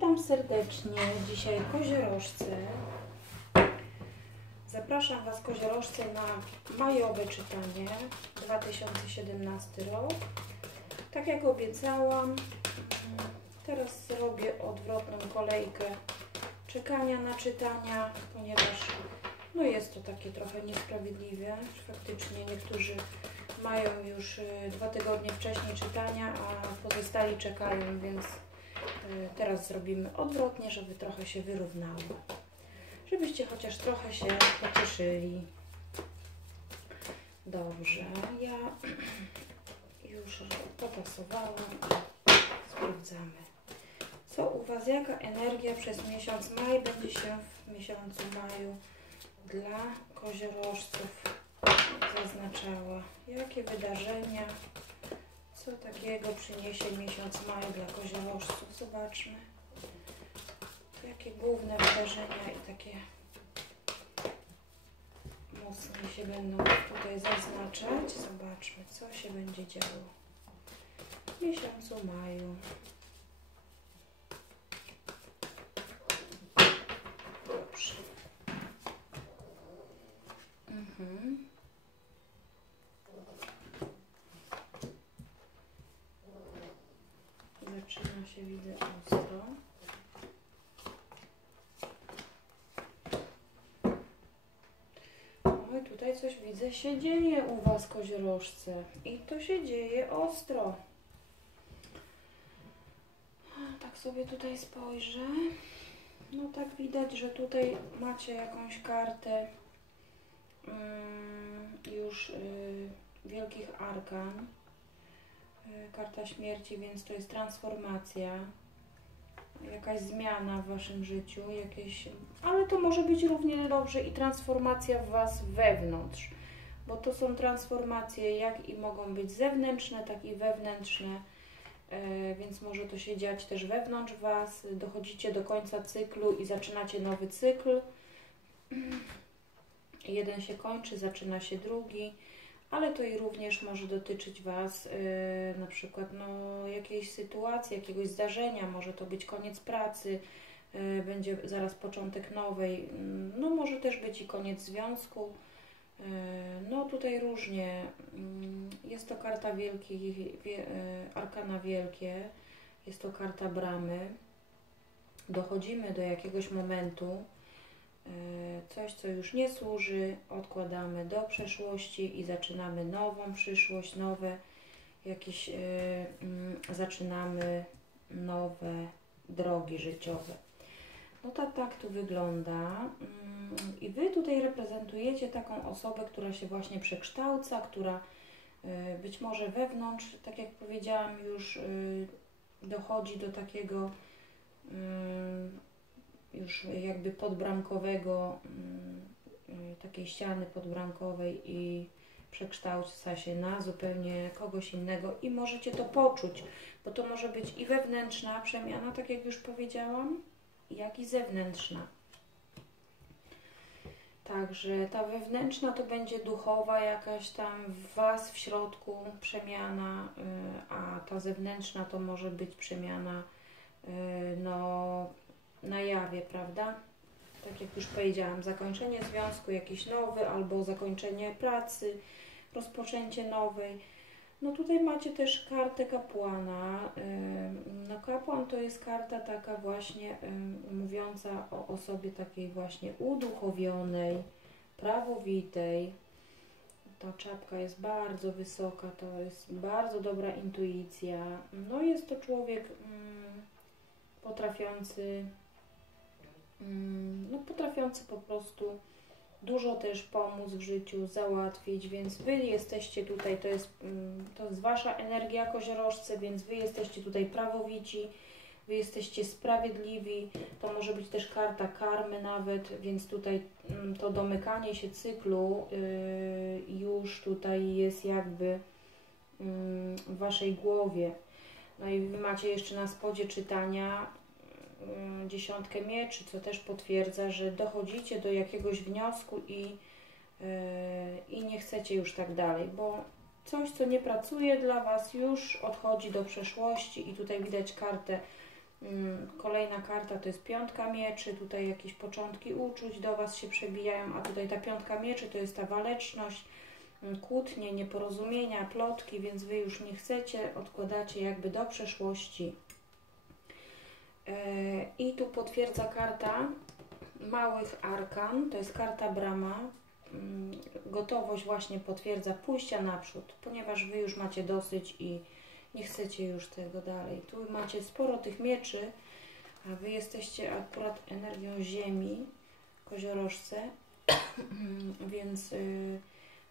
Witam serdecznie dzisiaj koziorożce. Zapraszam Was koziorożce na majowe czytanie 2017 rok. Tak jak obiecałam, teraz zrobię odwrotną kolejkę czekania na czytania, ponieważ no jest to takie trochę niesprawiedliwe. Faktycznie niektórzy mają już y, dwa tygodnie wcześniej czytania, a pozostali czekają, więc teraz zrobimy odwrotnie, żeby trochę się wyrównało. Żebyście chociaż trochę się pocieszyli. Dobrze, ja już potasowałam i sprawdzamy. Co u Was, jaka energia przez miesiąc maj będzie się w miesiącu maju dla koziorożców zaznaczała? Jakie wydarzenia, co takiego przyniesie miesiąc maj dla koziorożców? Zobaczmy. Jakie główne wydarzenia i takie mocniej się będą tutaj zaznaczać. Zobaczmy, co się będzie działo w miesiącu maju. Dobrze. Mhm. Zaczyna się, widzę, ostro. Oj, tutaj coś widzę się dzieje u Was, koziorożce. I to się dzieje ostro. Tak sobie tutaj spojrzę. No tak widać, że tutaj macie jakąś kartę yy, już yy, wielkich arkan. Yy, karta śmierci, więc to jest transformacja. Jakaś zmiana w Waszym życiu, jakieś, ale to może być równie dobrze i transformacja w Was wewnątrz, bo to są transformacje jak i mogą być zewnętrzne, tak i wewnętrzne więc może to się dziać też wewnątrz Was. Dochodzicie do końca cyklu i zaczynacie nowy cykl. Jeden się kończy, zaczyna się drugi, ale to i również może dotyczyć Was na przykład no, jakiejś sytuacji, jakiegoś zdarzenia, może to być koniec pracy, będzie zaraz początek nowej, no może też być i koniec związku. No tutaj różnie. Jest to karta wielkich, wie, arkana wielkie, jest to karta bramy. Dochodzimy do jakiegoś momentu, coś co już nie służy, odkładamy do przeszłości i zaczynamy nową przyszłość, nowe jakieś, zaczynamy nowe drogi życiowe. No tak, tak to wygląda. I Wy tutaj reprezentujecie taką osobę, która się właśnie przekształca, która być może wewnątrz, tak jak powiedziałam, już dochodzi do takiego już jakby podbramkowego, takiej ściany podbramkowej i przekształca się na zupełnie kogoś innego i możecie to poczuć, bo to może być i wewnętrzna przemiana, tak jak już powiedziałam, jak i zewnętrzna. Także ta wewnętrzna to będzie duchowa jakaś tam w Was w środku przemiana, a ta zewnętrzna to może być przemiana no, na jawie, prawda? Tak jak już powiedziałam, zakończenie związku jakiś nowy albo zakończenie pracy, rozpoczęcie nowej. No tutaj macie też kartę kapłana. No kapłan to jest karta taka właśnie mówiąca o osobie takiej właśnie uduchowionej, prawowitej. Ta czapka jest bardzo wysoka, to jest bardzo dobra intuicja. No jest to człowiek potrafiący, no potrafiący po prostu dużo też pomóc w życiu, załatwić, więc Wy jesteście tutaj, to jest, to jest Wasza energia koziorożce, więc Wy jesteście tutaj prawowici, Wy jesteście sprawiedliwi, to może być też karta karmy nawet, więc tutaj to domykanie się cyklu yy, już tutaj jest jakby w Waszej głowie. No i Wy macie jeszcze na spodzie czytania dziesiątkę mieczy, co też potwierdza, że dochodzicie do jakiegoś wniosku i, yy, i nie chcecie już tak dalej, bo coś, co nie pracuje dla Was, już odchodzi do przeszłości i tutaj widać kartę Mm, kolejna karta to jest piątka mieczy, tutaj jakieś początki uczuć do Was się przebijają, a tutaj ta piątka mieczy to jest ta waleczność, mm, kłótnie, nieporozumienia, plotki, więc Wy już nie chcecie, odkładacie jakby do przeszłości. E, I tu potwierdza karta małych arkan, to jest karta brama, mm, gotowość właśnie potwierdza pójścia naprzód, ponieważ Wy już macie dosyć i nie chcecie już tego dalej. Tu macie sporo tych mieczy, a Wy jesteście akurat energią ziemi, koziorożce, więc y,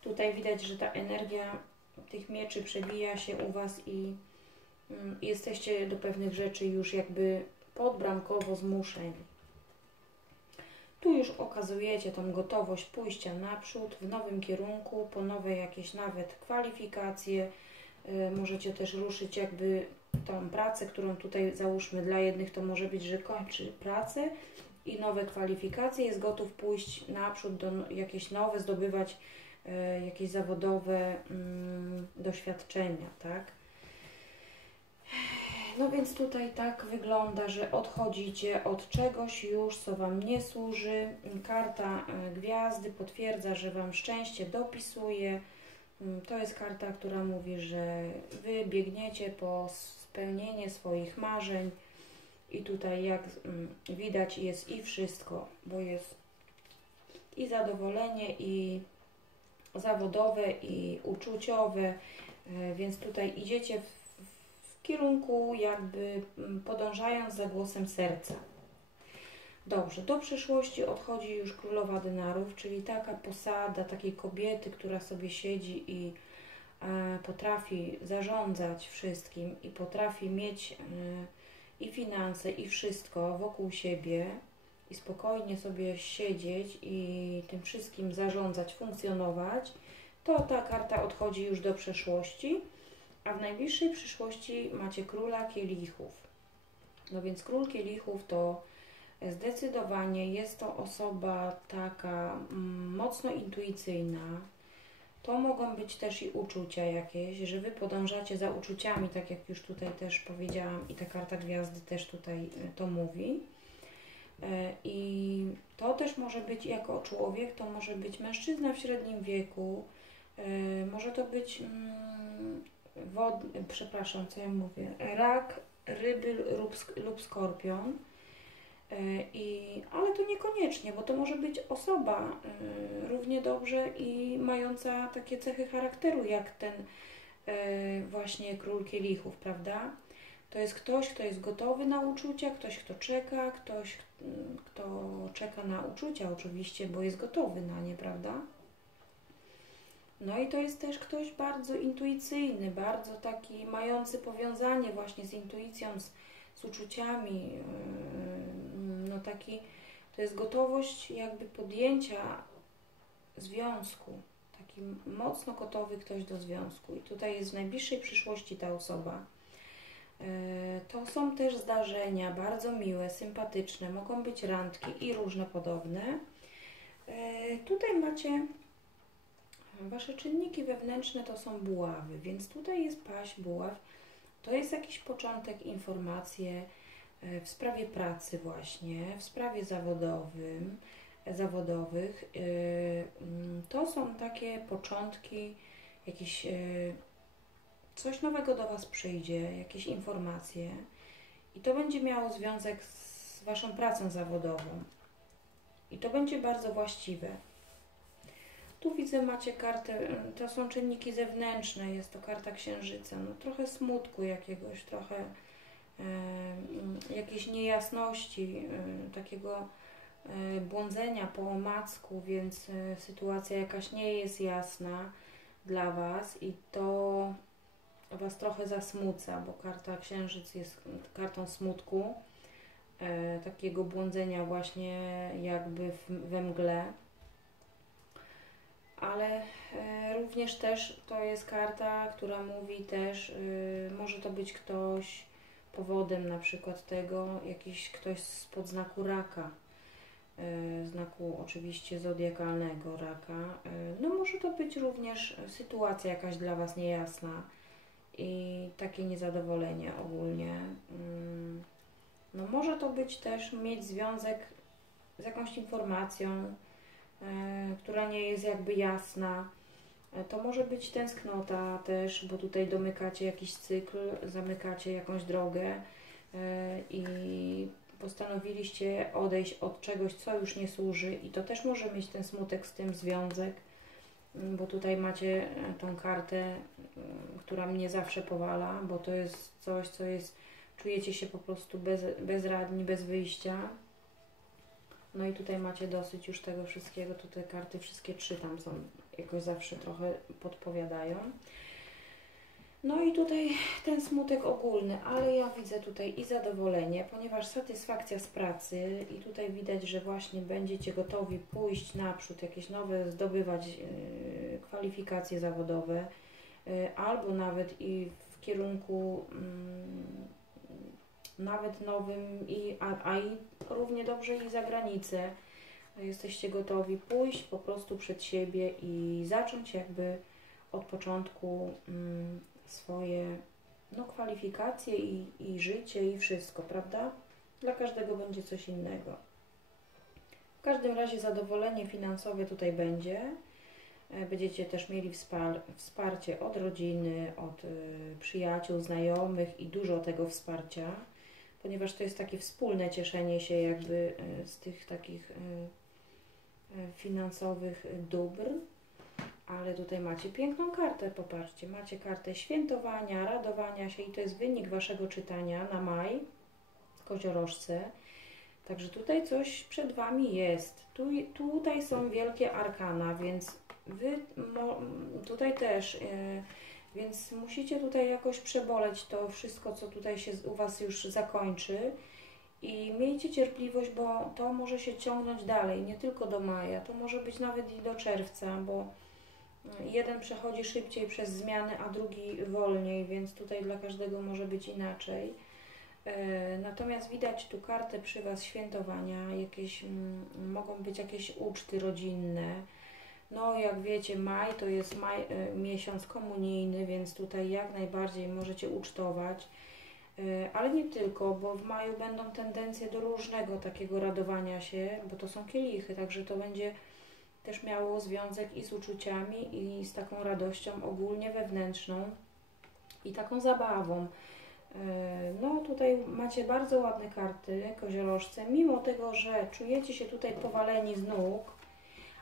tutaj widać, że ta energia tych mieczy przebija się u Was i y, jesteście do pewnych rzeczy już jakby podbramkowo zmuszeni. Tu już okazujecie tą gotowość pójścia naprzód w nowym kierunku, po nowe jakieś nawet kwalifikacje, Y, możecie też ruszyć jakby tą pracę, którą tutaj załóżmy dla jednych to może być, że kończy pracę i nowe kwalifikacje, jest gotów pójść naprzód do jakieś nowe, zdobywać y, jakieś zawodowe mm, doświadczenia, tak? No więc tutaj tak wygląda, że odchodzicie od czegoś już, co Wam nie służy. Karta y, gwiazdy potwierdza, że Wam szczęście dopisuje, Mm, to jest karta, która mówi, że Wy biegniecie po spełnienie swoich marzeń. I tutaj jak mm, widać jest i wszystko, bo jest i zadowolenie, i zawodowe, i uczuciowe, e, więc tutaj idziecie w kierunku jakby mm, podążając za głosem serca. Dobrze, do przyszłości odchodzi już królowa dynarów, czyli taka posada takiej kobiety, która sobie siedzi i e, potrafi zarządzać wszystkim i potrafi mieć e, i finanse, i wszystko wokół siebie i spokojnie sobie siedzieć i tym wszystkim zarządzać, funkcjonować, to ta karta odchodzi już do przeszłości, a w najbliższej przyszłości macie króla kielichów. No więc król kielichów to Zdecydowanie jest to osoba taka mm, mocno intuicyjna. To mogą być też i uczucia jakieś, że Wy podążacie za uczuciami, tak jak już tutaj też powiedziałam i ta karta gwiazdy też tutaj e, to mówi. E, I to też może być jako człowiek, to może być mężczyzna w średnim wieku, e, może to być mm, wod, przepraszam, co ja mówię, rak, ryby lub, lub skorpion E, I, ale to niekoniecznie, bo to może być osoba y, równie dobrze i mająca takie cechy charakteru jak ten y, właśnie król kielichów, prawda? To jest ktoś, kto jest gotowy na uczucia, ktoś, kto czeka, ktoś, kto czeka na uczucia oczywiście, bo jest gotowy na nie, prawda? No i to jest też ktoś bardzo intuicyjny, bardzo taki mający powiązanie właśnie z intuicją, z, z uczuciami, no taki, to jest gotowość jakby podjęcia związku, taki mocno gotowy ktoś do związku i tutaj jest w najbliższej przyszłości ta osoba. E, to są też zdarzenia bardzo miłe, sympatyczne, mogą być randki i różne podobne. E, tutaj macie Wasze czynniki wewnętrzne to są buławy, więc tutaj jest paść buław. To jest jakiś początek, informacje, E, w sprawie pracy właśnie, w sprawie zawodowym, zawodowych. E, mm, to są takie początki, jakieś e, coś nowego do Was przyjdzie, jakieś informacje i to będzie miało związek z Waszą pracą zawodową. I to będzie bardzo właściwe. Tu widzę, macie kartę, to są czynniki zewnętrzne, jest to karta księżyca. No trochę smutku jakiegoś, trochę jakieś niejasności, takiego błądzenia po omacku, więc e, sytuacja jakaś nie jest jasna dla Was i to Was trochę zasmuca, bo karta Księżyc jest kartą smutku, e, takiego błądzenia właśnie jakby we mgle. Ale e, również też to jest karta, która mówi też, może to być ktoś, powodem na przykład tego jakiś ktoś z podznaku raka, e, znaku oczywiście zodiakalnego raka. E, no może to być również sytuacja jakaś dla Was niejasna i takie niezadowolenie ogólnie. Mm, No może to być też mieć związek z jakąś informacją, e, która nie jest jakby jasna. E, to może być tęsknota też, bo tutaj domykacie jakiś cykl, zamykacie jakąś drogę e, i postanowiliście odejść od czegoś, co już nie służy i to też może mieć ten smutek z tym związek, mm, bo tutaj macie e, tą kartę, która mnie zawsze powala, bo to jest coś, co jest, czujecie się po prostu bez, bezradni, bez wyjścia. No i tutaj macie dosyć już tego wszystkiego, tutaj karty wszystkie trzy tam są, jakoś zawsze trochę podpowiadają. No i tutaj ten smutek ogólny, ale ja widzę tutaj i zadowolenie, ponieważ satysfakcja z pracy i tutaj widać, że właśnie będziecie gotowi pójść naprzód, jakieś nowe, zdobywać yy, kwalifikacje zawodowe, yy, albo nawet i w kierunku yy, nawet nowym, i, a, a i równie dobrze i za granicę. Jesteście gotowi pójść po prostu przed siebie i zacząć jakby od początku mm, swoje no, kwalifikacje i, i życie i wszystko, prawda? Dla każdego będzie coś innego. W każdym razie zadowolenie finansowe tutaj będzie. E, będziecie też mieli wspar wsparcie od rodziny, od y, przyjaciół, znajomych i dużo tego wsparcia, ponieważ to jest takie wspólne cieszenie się jakby y, z tych takich y, finansowych dóbr ale tutaj macie piękną kartę, popatrzcie, macie kartę świętowania, radowania się i to jest wynik Waszego czytania na maj, koziorożce. Także tutaj coś przed Wami jest. Tu, tutaj są wielkie arkana, więc Wy mo, tutaj też, yy, więc musicie tutaj jakoś przeboleć to wszystko, co tutaj się u Was już zakończy. I miejcie cierpliwość, bo to może się ciągnąć dalej, nie tylko do maja, to może być nawet i do czerwca, bo Jeden przechodzi szybciej przez zmiany, a drugi wolniej, więc tutaj dla każdego może być inaczej. E, natomiast widać tu kartę przy Was świętowania, jakieś, mogą być jakieś uczty rodzinne. No jak wiecie, maj to jest maj, e, miesiąc komunijny, więc tutaj jak najbardziej możecie ucztować. E, ale nie tylko, bo w maju będą tendencje do różnego takiego radowania się, bo to są kielichy, także to będzie też miało związek i z uczuciami, i z taką radością ogólnie wewnętrzną i taką zabawą. E, no tutaj macie bardzo ładne karty, koziorożce, mimo tego, że czujecie się tutaj powaleni z nóg,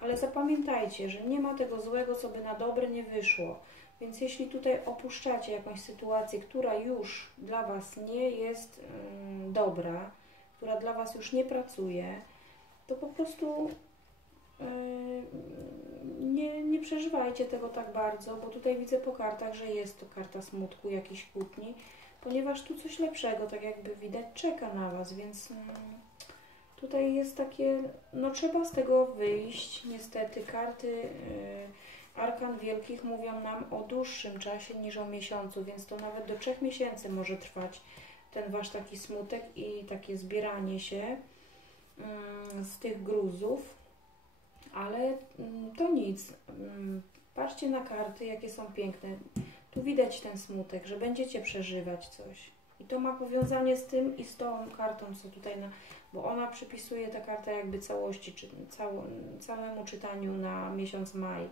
ale zapamiętajcie, że nie ma tego złego, co by na dobre nie wyszło. Więc jeśli tutaj opuszczacie jakąś sytuację, która już dla Was nie jest dobra, która dla Was już nie pracuje, to po prostu Yy, nie, nie przeżywajcie tego tak bardzo, bo tutaj widzę po kartach, że jest to karta smutku, jakiejś kłótni, ponieważ tu coś lepszego, tak jakby widać, czeka na Was, więc mm, tutaj jest takie, no trzeba z tego wyjść. Niestety karty yy, Arkan Wielkich mówią nam o dłuższym czasie niż o miesiącu, więc to nawet do trzech miesięcy może trwać ten Wasz taki smutek i takie zbieranie się yy, z tych gruzów ale mm, to nic. Mm, patrzcie na karty, jakie są piękne. Tu widać ten smutek, że będziecie przeżywać coś. I to ma powiązanie z tym i z tą kartą, co tutaj, na, bo ona przypisuje ta karta jakby całości, czy całą, całemu czytaniu na miesiąc maj.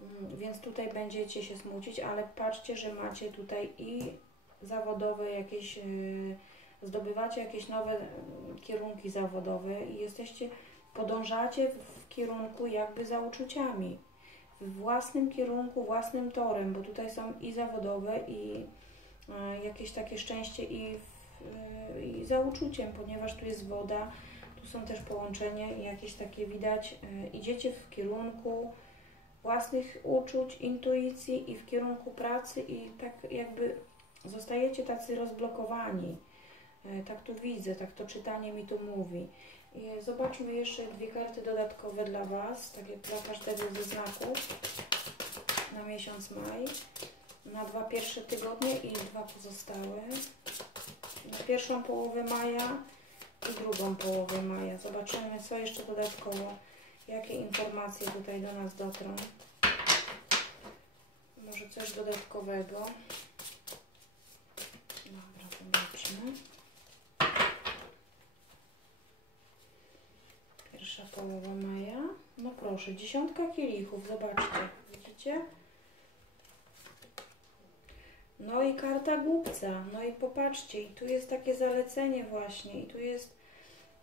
Mm, więc tutaj będziecie się smucić, ale patrzcie, że macie tutaj i zawodowe jakieś, yy, zdobywacie jakieś nowe kierunki zawodowe i jesteście, podążacie w kierunku jakby za uczuciami, w własnym kierunku, własnym torem, bo tutaj są i zawodowe, i jakieś takie szczęście, i, e, i za uczuciem, ponieważ tu jest woda, tu są też połączenia i jakieś takie widać, e, idziecie w kierunku własnych uczuć, intuicji i w kierunku pracy i tak jakby zostajecie tacy rozblokowani. Tak tu widzę, tak to czytanie mi tu mówi. I zobaczmy jeszcze dwie karty dodatkowe dla Was, tak jak dla każdego ze znaków na miesiąc maj, na dwa pierwsze tygodnie i dwa pozostałe. Na pierwszą połowę maja i drugą połowę maja. Zobaczymy, co jeszcze dodatkowo, jakie informacje tutaj do nas dotrą. Może coś dodatkowego. Dobra, zobaczmy. Pierwsza połowa maja. No proszę, dziesiątka kielichów, zobaczcie. Widzicie? No i karta głupca. No i popatrzcie, i tu jest takie zalecenie właśnie, i tu jest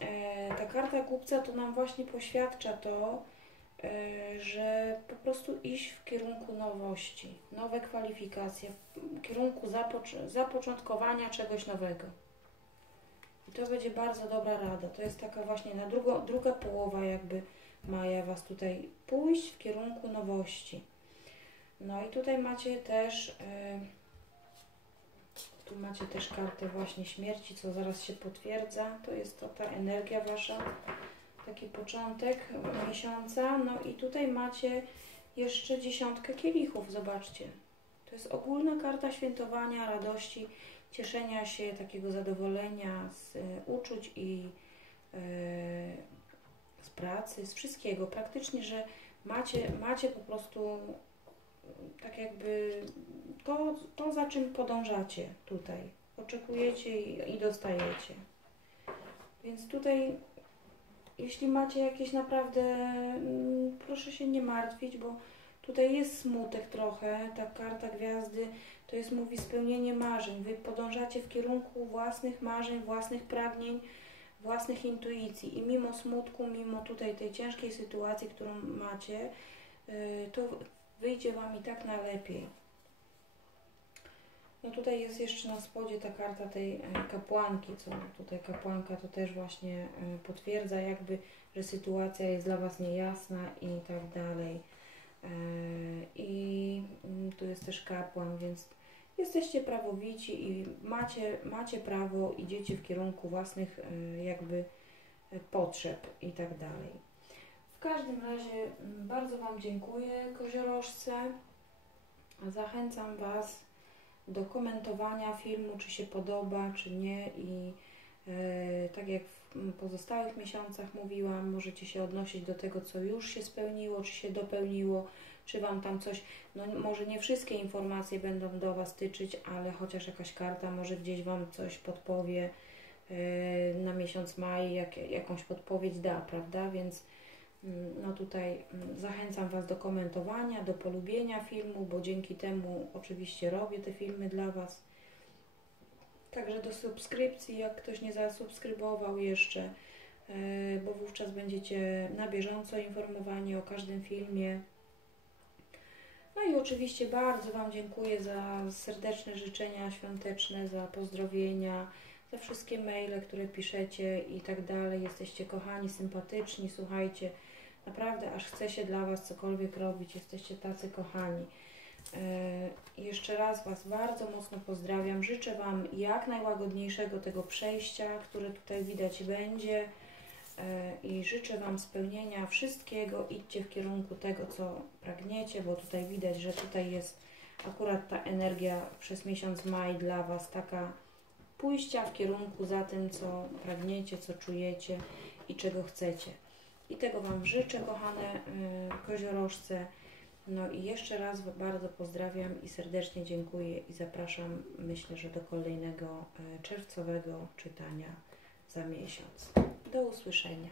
e, ta karta głupca, to nam właśnie poświadcza to, e, że po prostu iść w kierunku nowości, nowe kwalifikacje, w kierunku zapocz zapoczątkowania czegoś nowego. I to będzie bardzo dobra rada. To jest taka właśnie na drugą, druga połowa jakby maja Was tutaj pójść w kierunku nowości. No i tutaj macie też... Yy, tu macie też kartę właśnie śmierci, co zaraz się potwierdza. To jest to ta energia Wasza, taki początek miesiąca. No i tutaj macie jeszcze dziesiątkę kielichów, zobaczcie. To jest ogólna karta świętowania, radości, cieszenia się, takiego zadowolenia z y, uczuć i y, z pracy, z wszystkiego. Praktycznie, że macie, macie po prostu tak jakby to, to, za czym podążacie tutaj. Oczekujecie i, i dostajecie. Więc tutaj, jeśli macie jakieś naprawdę, mm, proszę się nie martwić, bo tutaj jest smutek trochę. Ta karta gwiazdy to jest, mówi, spełnienie marzeń. Wy podążacie w kierunku własnych marzeń, własnych pragnień, własnych intuicji. I mimo smutku, mimo tutaj tej ciężkiej sytuacji, którą macie, y, to wyjdzie Wam i tak na lepiej. No tutaj jest jeszcze na spodzie ta karta tej e, kapłanki, co tutaj kapłanka to też właśnie e, potwierdza jakby, że sytuacja jest dla Was niejasna i tak dalej. E, I mm, tu jest też kapłan, więc jesteście prawowici i macie, macie prawo, idziecie w kierunku własnych jakby potrzeb i tak dalej. W każdym razie mm, bardzo Wam dziękuję, koziorożce. Zachęcam Was do komentowania filmu, czy się podoba, czy nie i e, tak jak w pozostałych miesiącach mówiłam, możecie się odnosić do tego, co już się spełniło, czy się dopełniło, czy Wam tam coś, no może nie wszystkie informacje będą do Was tyczyć, ale chociaż jakaś karta może gdzieś Wam coś podpowie e, na miesiąc maj, jak, jakąś podpowiedź da, prawda, więc no tutaj mm, zachęcam Was do komentowania, do polubienia filmu, bo dzięki temu oczywiście robię te filmy dla Was. Także do subskrypcji, jak ktoś nie zasubskrybował jeszcze, e, bo wówczas będziecie na bieżąco informowani o każdym filmie. No i oczywiście bardzo Wam dziękuję za serdeczne życzenia świąteczne, za pozdrowienia, za wszystkie maile, które piszecie i tak dalej. Jesteście kochani, sympatyczni, słuchajcie. Naprawdę aż chce się dla Was cokolwiek robić. Jesteście tacy kochani. Yy, jeszcze raz Was bardzo mocno pozdrawiam. Życzę Wam jak najłagodniejszego tego przejścia, które tutaj widać będzie. Yy, I życzę Wam spełnienia wszystkiego. Idźcie w kierunku tego, co pragniecie, bo tutaj widać, że tutaj jest akurat ta energia przez miesiąc maj dla Was taka pójścia w kierunku za tym, co pragniecie, co czujecie i czego chcecie. I tego Wam życzę, kochane y, koziorożce. No i jeszcze raz bardzo pozdrawiam i serdecznie dziękuję i zapraszam, myślę, że do kolejnego y, czerwcowego czytania za miesiąc. Do usłyszenia.